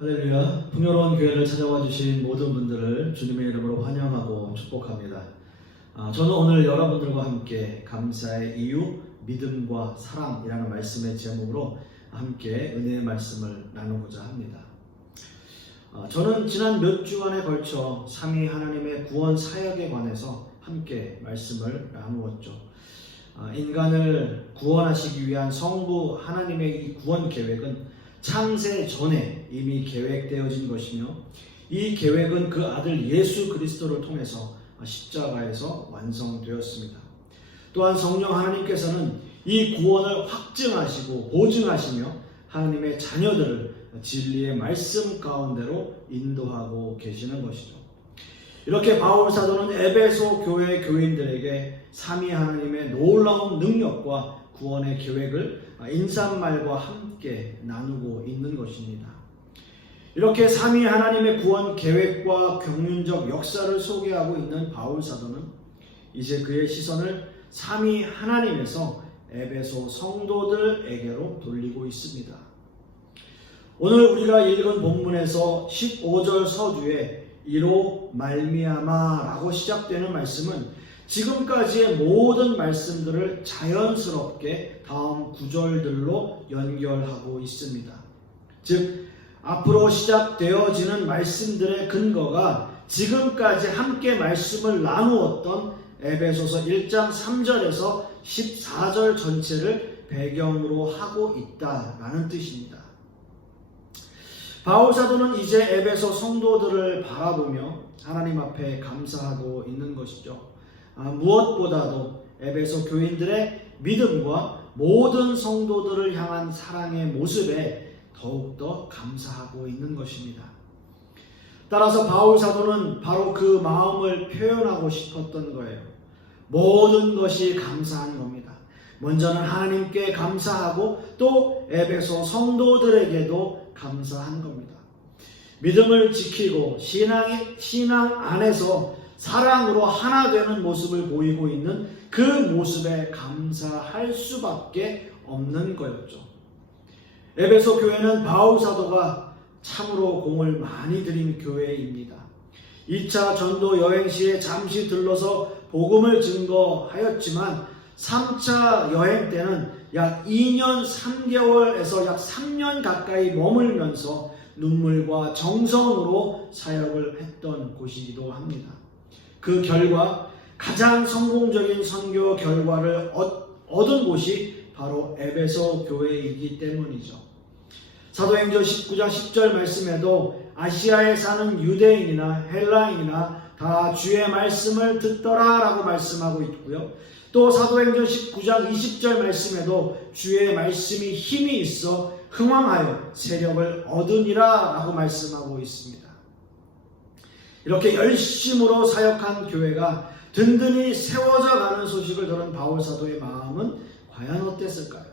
할렐루야. 풍요로운 교회를 찾아와 주신 모든 분들을 주님의 이름으로 환영하고 축복합니다. 저는 오늘 여러분들과 함께 감사의 이유, 믿음과 사랑이라는 말씀의 제목으로 함께 은혜의 말씀을 나누고자 합니다. 저는 지난 몇 주간에 걸쳐 삼위 하나님의 구원 사역에 관해서 함께 말씀을 나누었죠. 인간을 구원하시기 위한 성부 하나님의 이 구원 계획은 창세 전에 이미 계획되어진 것이며, 이 계획은 그 아들 예수 그리스도를 통해서 십자가에서 완성되었습니다. 또한 성령 하나님께서는 이 구원을 확증하시고 보증하시며 하나님의 자녀들을 진리의 말씀 가운데로 인도하고 계시는 것이죠. 이렇게 바울 사도는 에베소 교회 교인들에게 삼위 하나님의 놀라운 능력과 구원의 계획을 인사말과 함께 나누고 있는 것입니다. 이렇게 삼위 하나님의 구원 계획과 경륜적 역사를 소개하고 있는 바울 사도는 이제 그의 시선을 삼위 하나님에서 에베소 성도들에게로 돌리고 있습니다. 오늘 우리가 읽은 본문에서 15절 서두에 이로 말미암아라고 시작되는 말씀은 지금까지의 모든 말씀들을 자연스럽게 다음 구절들로 연결하고 있습니다. 즉, 앞으로 시작되어지는 말씀들의 근거가 지금까지 함께 말씀을 나누었던 에베소서 1장 3절에서 14절 전체를 배경으로 하고 있다라는 뜻입니다. 바울 사도는 이제 에베소 성도들을 바라보며 하나님 앞에 감사하고 있는 것이죠. 무엇보다도 에베소 교인들의 믿음과 모든 성도들을 향한 사랑의 모습에 더욱더 감사하고 있는 것입니다. 따라서 바울 사도는 바로 그 마음을 표현하고 싶었던 거예요. 모든 것이 감사한 겁니다. 먼저는 하나님께 감사하고 또 에베소 성도들에게도 감사한 겁니다. 믿음을 지키고 신앙 안에서 사랑으로 하나 되는 모습을 보이고 있는 그 모습에 감사할 수밖에 없는 거였죠. 에베소 교회는 바울 사도가 참으로 공을 많이 들인 교회입니다. 2차 전도 여행 시에 잠시 들러서 복음을 증거하였지만 3차 여행 때는 약 2년 3개월에서 약 3년 가까이 머물면서 눈물과 정성으로 사역을 했던 곳이기도 합니다. 그 결과 가장 성공적인 선교 결과를 얻은 곳이 바로 에베소 교회이기 때문이죠. 사도행전 19장 10절 말씀에도 아시아에 사는 유대인이나 헬라인이나 다 주의 말씀을 듣더라 라고 말씀하고 있고요. 또 사도행전 19장 20절 말씀에도 주의 말씀이 힘이 있어 흥왕하여 세력을 얻으니라 라고 말씀하고 있습니다. 이렇게 열심으로 사역한 교회가 든든히 세워져 가는 소식을 들은 바울 사도의 마음은 과연 어땠을까요?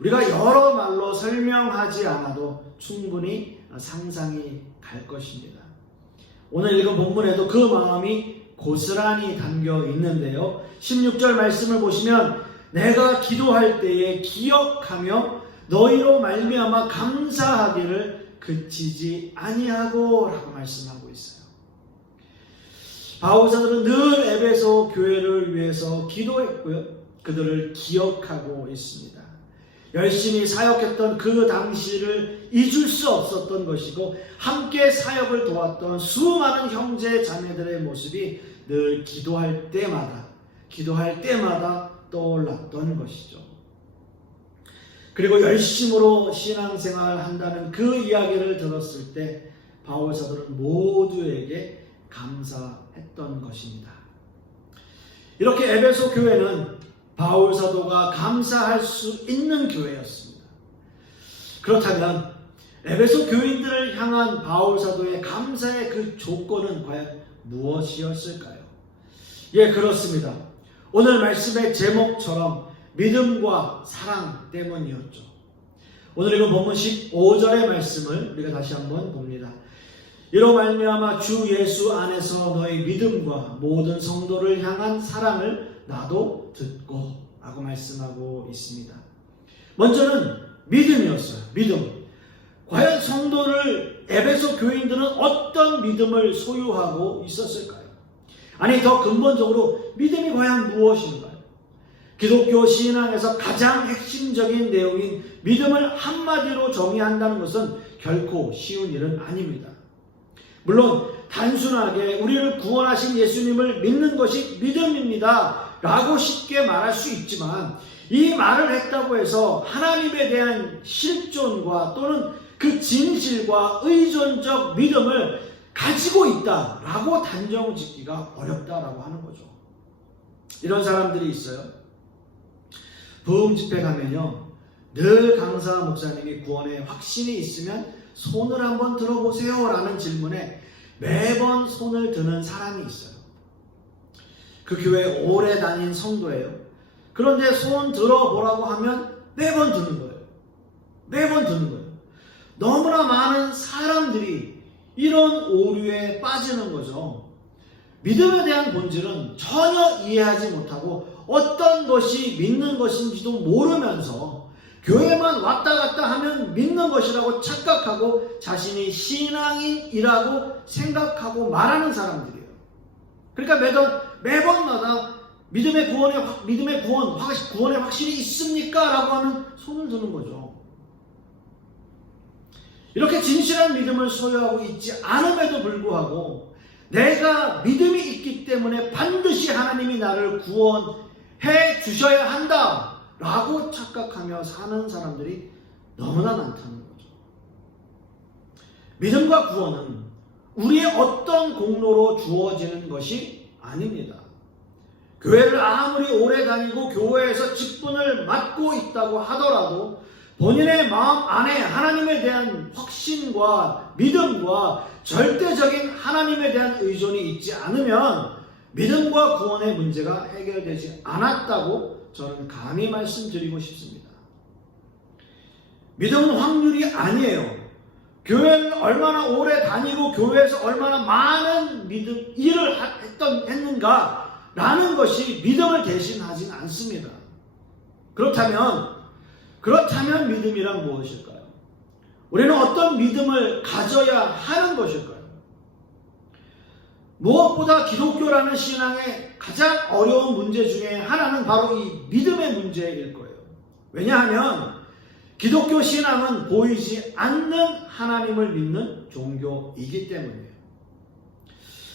우리가 여러 말로 설명하지 않아도 충분히 상상이 갈 것입니다. 오늘 읽은 본문에도 그 마음이 고스란히 담겨 있는데요. 16절 말씀을 보시면 내가 기도할 때에 기억하며 너희로 말미암아 감사하기를 그치지 아니하고 라고 말씀하고 있어요. 바울 사도는 늘 에베소 교회를 위해서 기도했고요. 그들을 기억하고 있습니다. 열심히 사역했던 그 당시를 잊을 수 없었던 것이고 함께 사역을 도왔던 수많은 형제 자매들의 모습이 늘 기도할 때마다 떠올랐던 것이죠. 그리고 열심으로 신앙생활을 한다는 그 이야기를 들었을 때 바울 사도는 모두에게 감사했던 것입니다. 이렇게 에베소 교회는 바울 사도가 감사할 수 있는 교회였습니다. 그렇다면 에베소 교인들을 향한 바울 사도의 감사의 그 조건은 과연 무엇이었을까요? 예, 그렇습니다. 오늘 말씀의 제목처럼 믿음과 사랑 때문이었죠. 오늘 읽은 본문 15절의 말씀을 우리가 다시 한번 봅니다. 이로 말미암아 주 예수 안에서 너의 믿음과 모든 성도를 향한 사랑을 나도 듣고 라고 말씀하고 있습니다. 먼저는 믿음이었어요. 믿음. 과연 성도를 에베소 교인들은 어떤 믿음을 소유하고 있었을까요? 아니, 더 근본적으로 믿음이 과연 무엇인가요? 기독교 신앙에서 가장 핵심적인 내용인 믿음을 한마디로 정의한다는 것은 결코 쉬운 일은 아닙니다. 물론 단순하게 우리를 구원하신 예수님을 믿는 것이 믿음입니다 라고 쉽게 말할 수 있지만, 이 말을 했다고 해서 하나님에 대한 실존과 또는 그 진실과 의존적 믿음을 가지고 있다라고 단정 짓기가 어렵다라고 하는 거죠. 이런 사람들이 있어요. 부흥 집회 가면요, 늘 강사 목사님이 구원에 확신이 있으면 손을 한번 들어보세요 라는 질문에 매번 손을 드는 사람이 있어요. 그 교회 오래 다닌 성도예요. 그런데 손 들어보라고 하면 매번 드는 거예요. 매번 드는 거예요. 너무나 많은 사람들이 이런 오류에 빠지는 거죠. 믿음에 대한 본질은 전혀 이해하지 못하고 어떤 것이 믿는 것인지도 모르면서 교회만 왔다 갔다 하면 믿는 것이라고 착각하고 자신이 신앙인이라고 생각하고 말하는 사람들이에요. 그러니까 매번마다 믿음의 구원에 확실히 있습니까? 라고 하면 손을 드는 거죠. 이렇게 진실한 믿음을 소유하고 있지 않음에도 불구하고 내가 믿음이 있기 때문에 반드시 하나님이 나를 구원해 주셔야 한다 라고 착각하며 사는 사람들이 너무나 많다는 거죠. 믿음과 구원은 우리의 어떤 공로로 주어지는 것이 아닙니다. 교회를 아무리 오래 다니고 교회에서 직분을 맡고 있다고 하더라도 본인의 마음 안에 하나님에 대한 확신과 믿음과 절대적인 하나님에 대한 의존이 있지 않으면 믿음과 구원의 문제가 해결되지 않았다고 저는 감히 말씀드리고 싶습니다. 믿음은 확률이 아니에요. 교회를 얼마나 오래 다니고 교회에서 얼마나 많은 일을 했는가 라는 것이 믿음을 대신하진 않습니다. 그렇다면 믿음이란 무엇일까요? 우리는 어떤 믿음을 가져야 하는 것일까요? 무엇보다 기독교라는 신앙의 가장 어려운 문제 중에 하나는 바로 이 믿음의 문제일 거예요. 왜냐하면 기독교 신앙은 보이지 않는 하나님을 믿는 종교이기 때문이에요.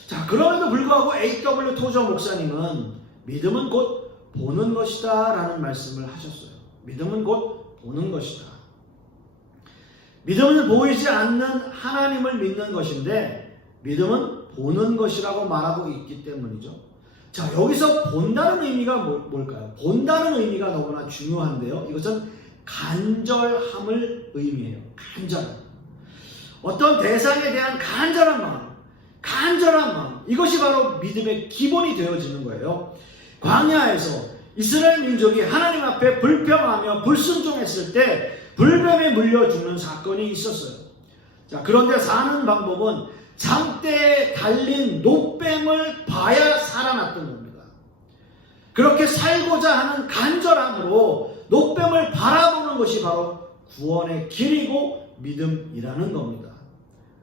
자, 그럼에도 불구하고 A.W. 토저 목사님은 믿음은 곧 보는 것이다 라는 말씀을 하셨어요. 믿음은 곧 보는 것이다. 믿음은 보이지 않는 하나님을 믿는 것인데 믿음은 보는 것이라고 말하고 있기 때문이죠. 자, 여기서 본다는 의미가 뭘까요? 본다는 의미가 너무나 중요한데요. 이것은 간절함을 의미해요. 간절함. 어떤 대상에 대한 간절한 마음. 이것이 바로 믿음의 기본이 되어지는 거예요. 광야에서 이스라엘 민족이 하나님 앞에 불평하며 불순종했을 때 불뱀에 물려 죽는 사건이 있었어요. 자, 그런데 사는 방법은 장대에 달린 노뱀을 봐야 살아났던 겁니다. 그렇게 살고자 하는 간절함으로 노뱀을 바라보는 것이 바로 구원의 길이고 믿음이라는 겁니다.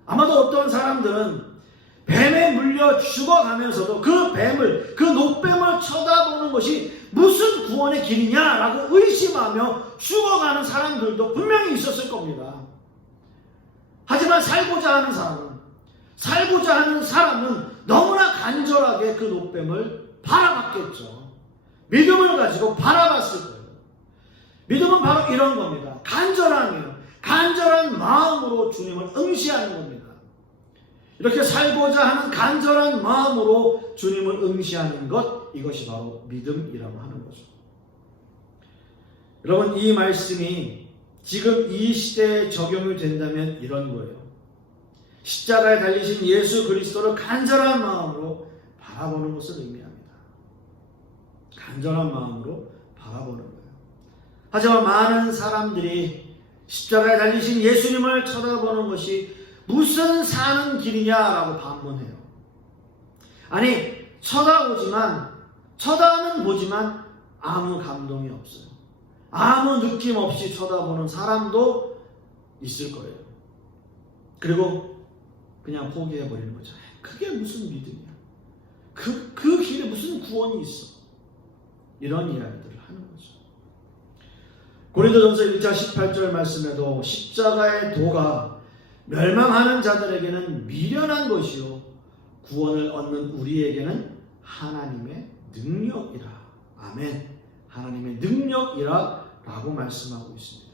아마도 어떤 사람들은 뱀에 물려 죽어가면서도 그 노뱀을 쳐다보는 것이 무슨 구원의 길이냐라고 의심하며 죽어가는 사람들도 분명히 있었을 겁니다. 하지만 살고자 하는 사람은 너무나 간절하게 그 노뱀을 바라봤겠죠. 믿음을 가지고 바라봤을 거예요. 믿음은 바로 이런 겁니다. 간절함이에요. 간절한 마음으로 주님을 응시하는 겁니다. 이렇게 살고자 하는 간절한 마음으로 주님을 응시하는 것, 이것이 바로 믿음이라고 하는 거죠. 여러분, 이 말씀이 지금 이 시대에 적용이 된다면 이런 거예요. 십자가에 달리신 예수 그리스도를 간절한 마음으로 바라보는 것을 의미합니다. 간절한 마음으로 바라보는 거예요. 하지만 많은 사람들이 십자가에 달리신 예수님을 쳐다보는 것이 무슨 사는 길이냐라고 반문해요. 아니, 쳐다는 보지만 아무 감동이 없어요. 아무 느낌 없이 쳐다보는 사람도 있을 거예요. 그리고 그냥 포기해버리는 거죠. 그게 무슨 믿음이야? 그 길에 무슨 구원이 있어? 이런 이야기들을 하는 거죠. 고린도전서 1장 18절 말씀에도 십자가의 도가 멸망하는 자들에게는 미련한 것이요 구원을 얻는 우리에게는 하나님의 능력이라. 아멘. 하나님의 능력이라 라고 말씀하고 있습니다.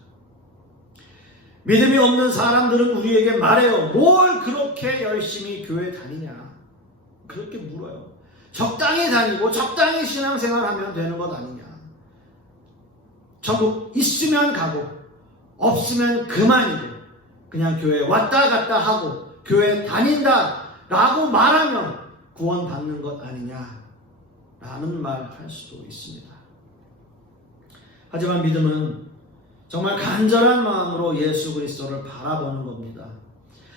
믿음이 없는 사람들은 우리에게 말해요. 뭘 그렇게 열심히 교회 다니냐? 그렇게 물어요. 적당히 다니고 적당히 신앙생활하면 되는 것 아니냐? 전국 있으면 가고 없으면 그만이고 그냥 교회 왔다 갔다 하고 교회 다닌다 라고 말하면 구원받는 것 아니냐? 라는 말 할 수도 있습니다. 하지만 믿음은 정말 간절한 마음으로 예수 그리스도를 바라보는 겁니다.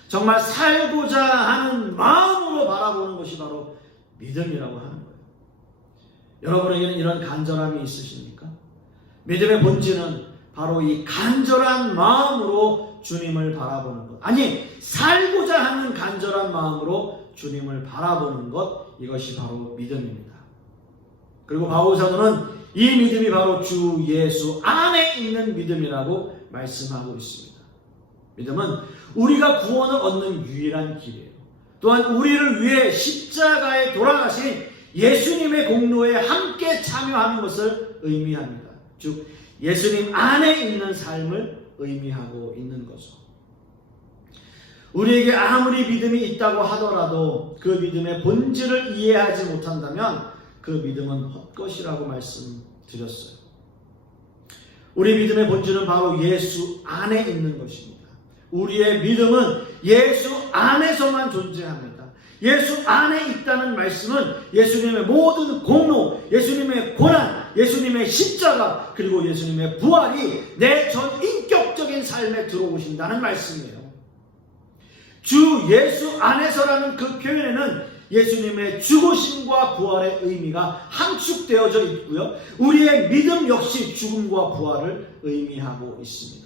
정말 살고자 하는 마음으로 바라보는 것이 바로 믿음이라고 하는 거예요. 여러분에게는 이런 간절함이 있으십니까? 믿음의 본질은 바로 이 간절한 마음으로 주님을 바라보는 것. 아니, 살고자 하는 간절한 마음으로 주님을 바라보는 것. 이것이 바로 믿음입니다. 그리고 바울 사도는 이 믿음이 바로 주 예수 안에 있는 믿음이라고 말씀하고 있습니다. 믿음은 우리가 구원을 얻는 유일한 길이에요. 또한 우리를 위해 십자가에 돌아가신 예수님의 공로에 함께 참여하는 것을 의미합니다. 즉 예수님 안에 있는 삶을 의미하고 있는 거죠. 우리에게 아무리 믿음이 있다고 하더라도 그 믿음의 본질을 이해하지 못한다면 그 믿음은 헛것이라고 말씀드렸어요. 우리 믿음의 본질은 바로 예수 안에 있는 것입니다. 우리의 믿음은 예수 안에서만 존재합니다. 예수 안에 있다는 말씀은 예수님의 모든 공로, 예수님의 고난, 예수님의 십자가, 그리고 예수님의 부활이 내 전 인격적인 삶에 들어오신다는 말씀이에요. 주 예수 안에서라는 그 표현에는 예수님의 죽으심과 부활의 의미가 함축되어져 있고요. 우리의 믿음 역시 죽음과 부활을 의미하고 있습니다.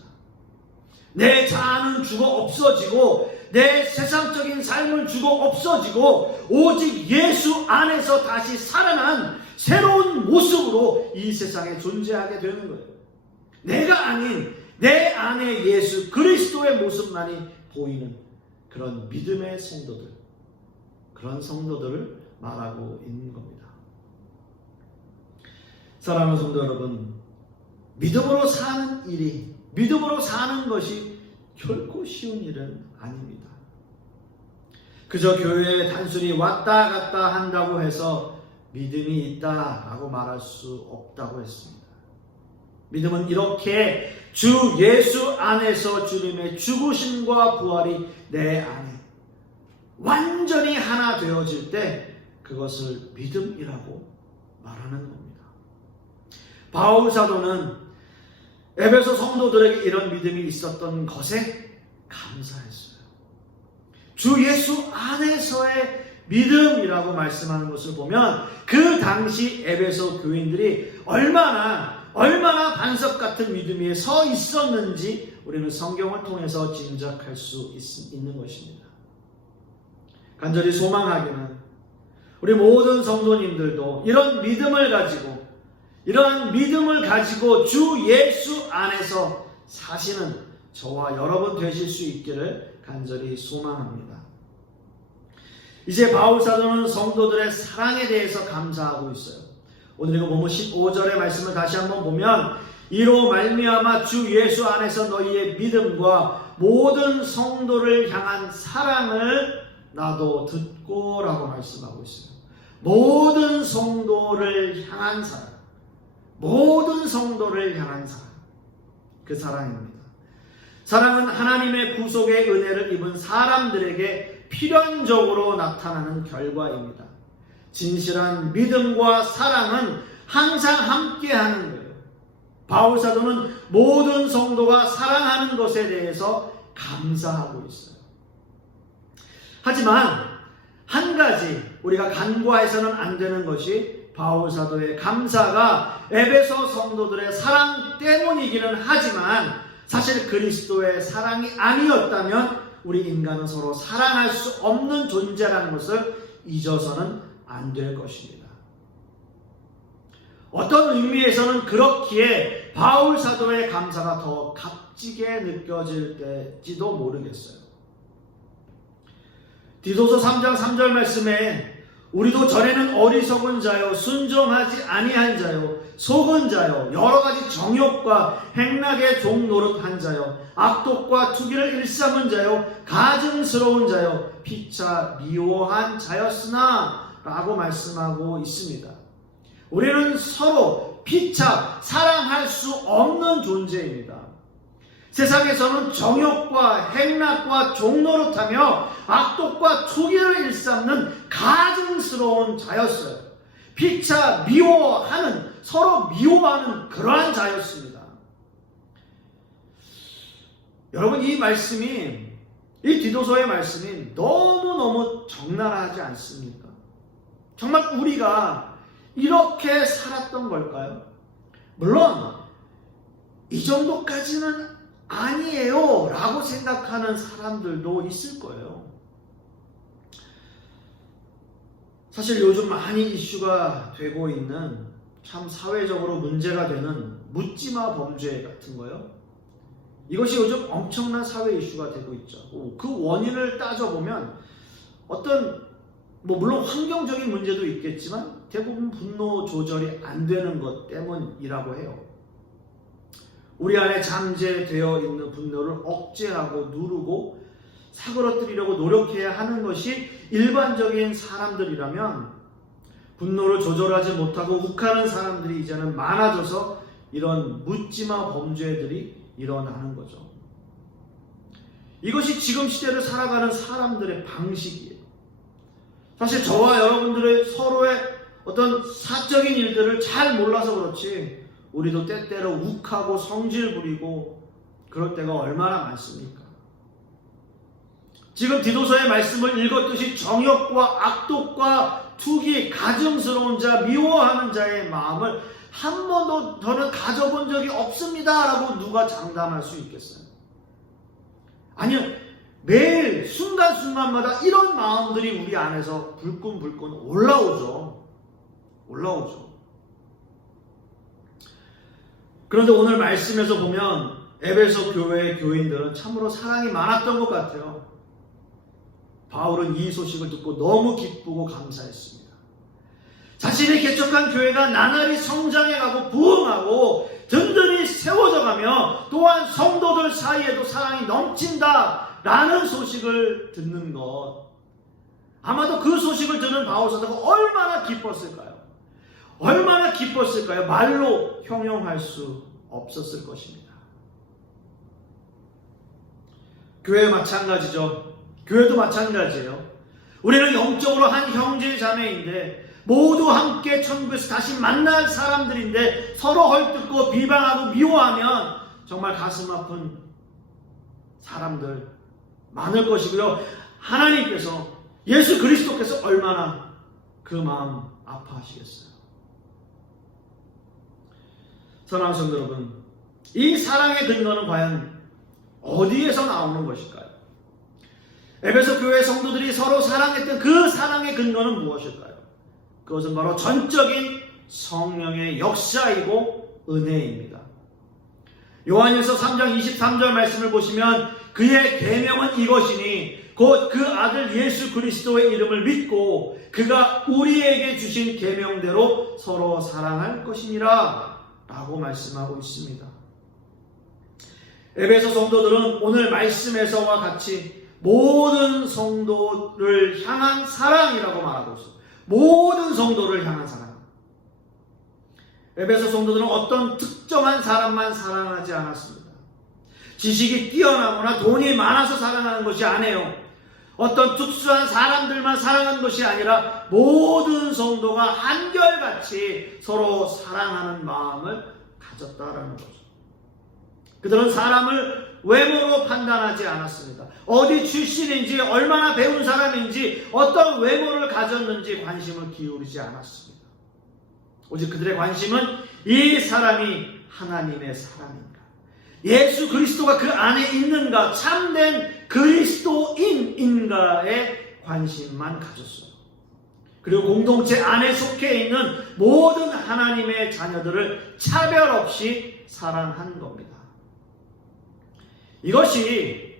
내 자아는 죽어 없어지고 내 세상적인 삶은 죽어 없어지고 오직 예수 안에서 다시 살아난 새로운 모습으로 이 세상에 존재하게 되는 거예요. 내가 아닌 내 안에 예수 그리스도의 모습만이 보이는 그런 믿음의 성도들, 그런 성도들을 말하고 있는 겁니다. 사랑하는 성도 여러분, 믿음으로 사는 일이, 믿음으로 사는 것이 결코 쉬운 일은 아닙니다. 그저 교회에 단순히 왔다 갔다 한다고 해서 믿음이 있다라고 말할 수 없다고 했습니다. 믿음은 이렇게 주 예수 안에서 주님의 죽으심과 부활이 내 안에 완전히 하나 되어질 때 그것을 믿음이라고 말하는 겁니다. 바울 사도는 에베소 성도들에게 이런 믿음이 있었던 것에 감사했어요. 주 예수 안에서의 믿음이라고 말씀하는 것을 보면 그 당시 에베소 교인들이 얼마나 반석 같은 믿음 위에 서 있었는지 우리는 성경을 통해서 짐작할 수 있는 것입니다. 간절히 소망하기는 우리 모든 성도님들도 이런 믿음을 가지고 주 예수 안에서 사시는 저와 여러분 되실 수 있기를 간절히 소망합니다. 이제 바울 사도는 성도들의 사랑에 대해서 감사하고 있어요. 오늘 이거 본문 15절의 말씀을 다시 한번 보면 이로 말미암아 주 예수 안에서 너희의 믿음과 모든 성도를 향한 사랑을 나도 듣고 라고 말씀하고 있어요. 모든 성도를 향한 사랑, 모든 성도를 향한 사랑, 그 사랑입니다. 사랑은 하나님의 구속의 은혜를 입은 사람들에게 필연적으로 나타나는 결과입니다. 진실한 믿음과 사랑은 항상 함께하는 거예요. 바울 사도는 모든 성도가 사랑하는 것에 대해서 감사하고 있어요. 하지만 한 가지 우리가 간과해서는 안 되는 것이 바울 사도의 감사가 에베소 성도들의 사랑 때문이기는 하지만 사실 그리스도의 사랑이 아니었다면 우리 인간은 서로 사랑할 수 없는 존재라는 것을 잊어서는 안 될 것입니다. 어떤 의미에서는 그렇기에 바울 사도의 감사가 더 값지게 느껴질지도 모르겠어요. 디도서 3장 3절 말씀에 우리도 전에는 어리석은 자요, 순종하지 아니한 자요, 속은 자요, 여러 가지 정욕과 행락의 종노릇한 자요, 악독과 투기를 일삼은 자요, 가증스러운 자요, 피차 미워한 자였으나 라고 말씀하고 있습니다. 우리는 서로 피차 사랑할 수 없는 존재입니다. 세상에서는 정욕과 행락과 종노릇하며 악독과 투기를 일삼는 가증스러운 자였어요. 피차 미워하는, 서로 미워하는 그러한 자였습니다. 여러분, 이 말씀이, 이 디도서의 말씀이 너무너무 적나라하지 않습니까? 정말 우리가 이렇게 살았던 걸까요? 물론 이 정도까지는 아니에요 라고 생각하는 사람들도 있을 거예요. 사실 요즘 많이 이슈가 되고 있는, 참 사회적으로 문제가 되는 묻지마 범죄 같은 거요. 이것이 요즘 엄청난 사회 이슈가 되고 있죠. 그 원인을 따져보면 물론 환경적인 문제도 있겠지만 대부분 분노 조절이 안 되는 것 때문이라고 해요. 우리 안에 잠재되어 있는 분노를 억제하고 누르고 사그러뜨리려고 노력해야 하는 것이 일반적인 사람들이라면, 분노를 조절하지 못하고 욱하는 사람들이 이제는 많아져서 이런 묻지마 범죄들이 일어나는 거죠. 이것이 지금 시대를 살아가는 사람들의 방식이에요. 사실 저와 여러분들의 서로의 어떤 사적인 일들을 잘 몰라서 그렇지 우리도 때때로 욱하고 성질 부리고 그럴 때가 얼마나 많습니까? 지금 디도서의 말씀을 읽었듯이 정욕과 악독과 투기, 가증스러운 자, 미워하는 자의 마음을 한 번도 저는 가져본 적이 없습니다 라고 누가 장담할 수 있겠어요? 아니요, 매일 순간순간마다 이런 마음들이 우리 안에서 불끈불끈 올라오죠. 그런데 오늘 말씀에서 보면 에베소 교회의 교인들은 참으로 사랑이 많았던 것 같아요. 바울은 이 소식을 듣고 너무 기쁘고 감사했습니다. 자신의 개척한 교회가 나날이 성장해가고 부흥하고 든든히 세워져가며 또한 성도들 사이에도 사랑이 넘친다라는 소식을 듣는 것, 아마도 그 소식을 듣는 바울 사도가 얼마나 기뻤을까요? 얼마나 기뻤을까요? 말로 형용할 수 없었을 것입니다. 교회 마찬가지죠. 교회도 마찬가지예요. 우리는 영적으로 한 형제 자매인데 모두 함께 천국에서 다시 만날 사람들인데 서로 헐뜯고 비방하고 미워하면 정말 가슴 아픈 사람들 많을 것이고요. 하나님께서, 예수 그리스도께서 얼마나 그 마음 아파하시겠어요. 사랑하는 성도 여러분, 이 사랑의 근거는 과연 어디에서 나오는 것일까요? 에베소 교회 성도들이 서로 사랑했던 그 사랑의 근거는 무엇일까요? 그것은 바로 전적인 성령의 역사이고 은혜입니다. 요한일서 3장 23절 말씀을 보시면 그의 계명은 이것이니 곧 그 아들 예수 그리스도의 이름을 믿고 그가 우리에게 주신 계명대로 서로 사랑할 것이니라 라고 말씀하고 있습니다. 에베소 성도들은 오늘 말씀에서와 같이 모든 성도를 향한 사랑이라고 말하고 있습니다. 모든 성도를 향한 사랑. 에베소 성도들은 어떤 특정한 사람만 사랑하지 않았습니다. 지식이 뛰어나거나 돈이 많아서 사랑하는 것이 아니에요. 어떤 특수한 사람들만 사랑하는 것이 아니라 모든 성도가 한결같이 서로 사랑하는 마음을 가졌다라는 거죠. 그들은 사람을 외모로 판단하지 않았습니다. 어디 출신인지, 얼마나 배운 사람인지, 어떤 외모를 가졌는지 관심을 기울이지 않았습니다. 오직 그들의 관심은 이 사람이 하나님의 사람인가, 예수 그리스도가 그 안에 있는가, 참된 그리스도인인가에 관심만 가졌어요. 그리고 공동체 안에 속해 있는 모든 하나님의 자녀들을 차별 없이 사랑한 겁니다. 이것이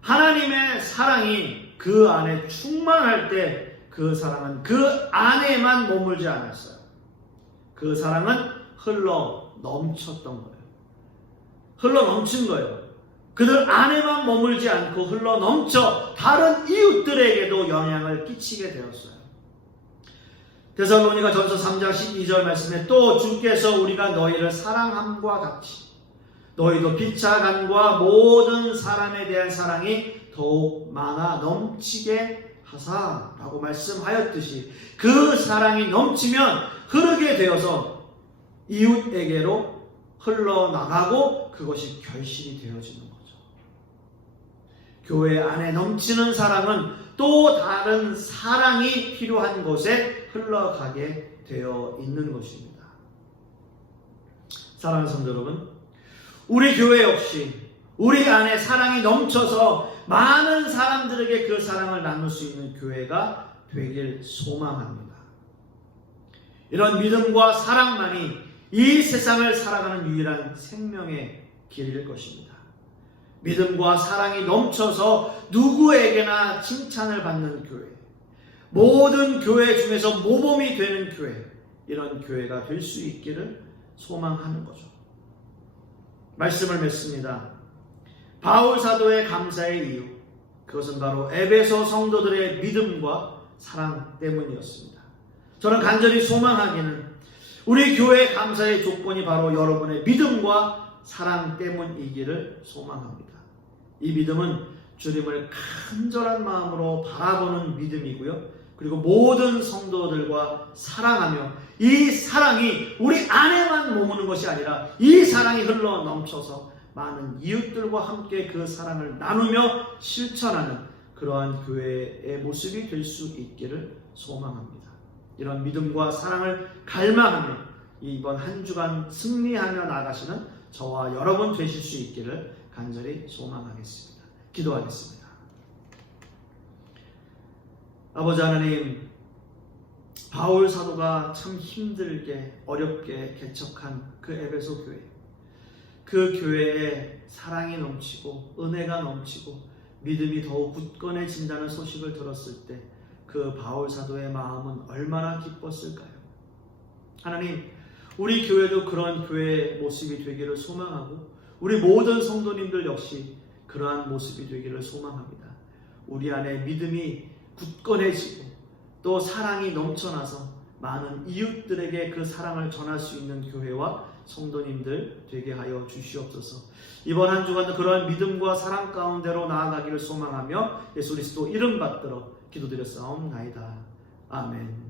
하나님의 사랑이 그 안에 충만할 때 그 사랑은 그 안에만 머물지 않았어요. 그 사랑은 흘러 넘쳤던 거예요. 흘러 넘친 거예요. 그들 안에만 머물지 않고 흘러 넘쳐 다른 이웃들에게도 영향을 끼치게 되었어요. 데살로니가 전서 3장 12절 말씀에 또 주께서 우리가 너희를 사랑함과 같이 너희도 피차간과 모든 사람에 대한 사랑이 더욱 많아 넘치게 하사라고 말씀하였듯이 그 사랑이 넘치면 흐르게 되어서 이웃에게로 흘러나가고 그것이 결실이 되어지는 거죠. 교회 안에 넘치는 사랑은 또 다른 사랑이 필요한 곳에 흘러가게 되어 있는 것입니다. 사랑하는 성도 여러분, 우리 교회 역시 우리 안에 사랑이 넘쳐서 많은 사람들에게 그 사랑을 나눌 수 있는 교회가 되길 소망합니다. 이런 믿음과 사랑만이 이 세상을 살아가는 유일한 생명의 길일 것입니다. 믿음과 사랑이 넘쳐서 누구에게나 칭찬을 받는 교회, 모든 교회 중에서 모범이 되는 교회, 이런 교회가 될 수 있기를 소망하는 거죠. 말씀을 맺습니다. 바울 사도의 감사의 이유, 그것은 바로 에베소 성도들의 믿음과 사랑 때문이었습니다. 저는 간절히 소망하기는 우리 교회 감사의 조건이 바로 여러분의 믿음과 사랑 때문이기를 소망합니다. 이 믿음은 주님을 간절한 마음으로 바라보는 믿음이고요. 그리고 모든 성도들과 사랑하며 이 사랑이 우리 안에만 머무는 것이 아니라 이 사랑이 흘러 넘쳐서 많은 이웃들과 함께 그 사랑을 나누며 실천하는 그러한 교회의 모습이 될 수 있기를 소망합니다. 이런 믿음과 사랑을 갈망하며 이번 한 주간 승리하며 나가시는 저와 여러분 되실 수 있기를 간절히 소망하겠습니다. 기도하겠습니다. 아버지 하나님, 바울 사도가 참 힘들게 어렵게 개척한 그 에베소 교회, 그 교회에 사랑이 넘치고 은혜가 넘치고 믿음이 더욱 굳건해진다는 소식을 들었을 때 그 바울 사도의 마음은 얼마나 기뻤을까요? 하나님, 우리 교회도 그런 교회의 모습이 되기를 소망하고 우리 모든 성도님들 역시 그러한 모습이 되기를 소망합니다. 우리 안에 믿음이 굳건해지고 또 사랑이 넘쳐나서 많은 이웃들에게 그 사랑을 전할 수 있는 교회와 성도님들 되게 하여 주시옵소서. 이번 한 주간도 그러한 믿음과 사랑 가운데로 나아가기를 소망하며 예수 그리스도 이름 받들어 기도드렸사옵나이다. 아멘.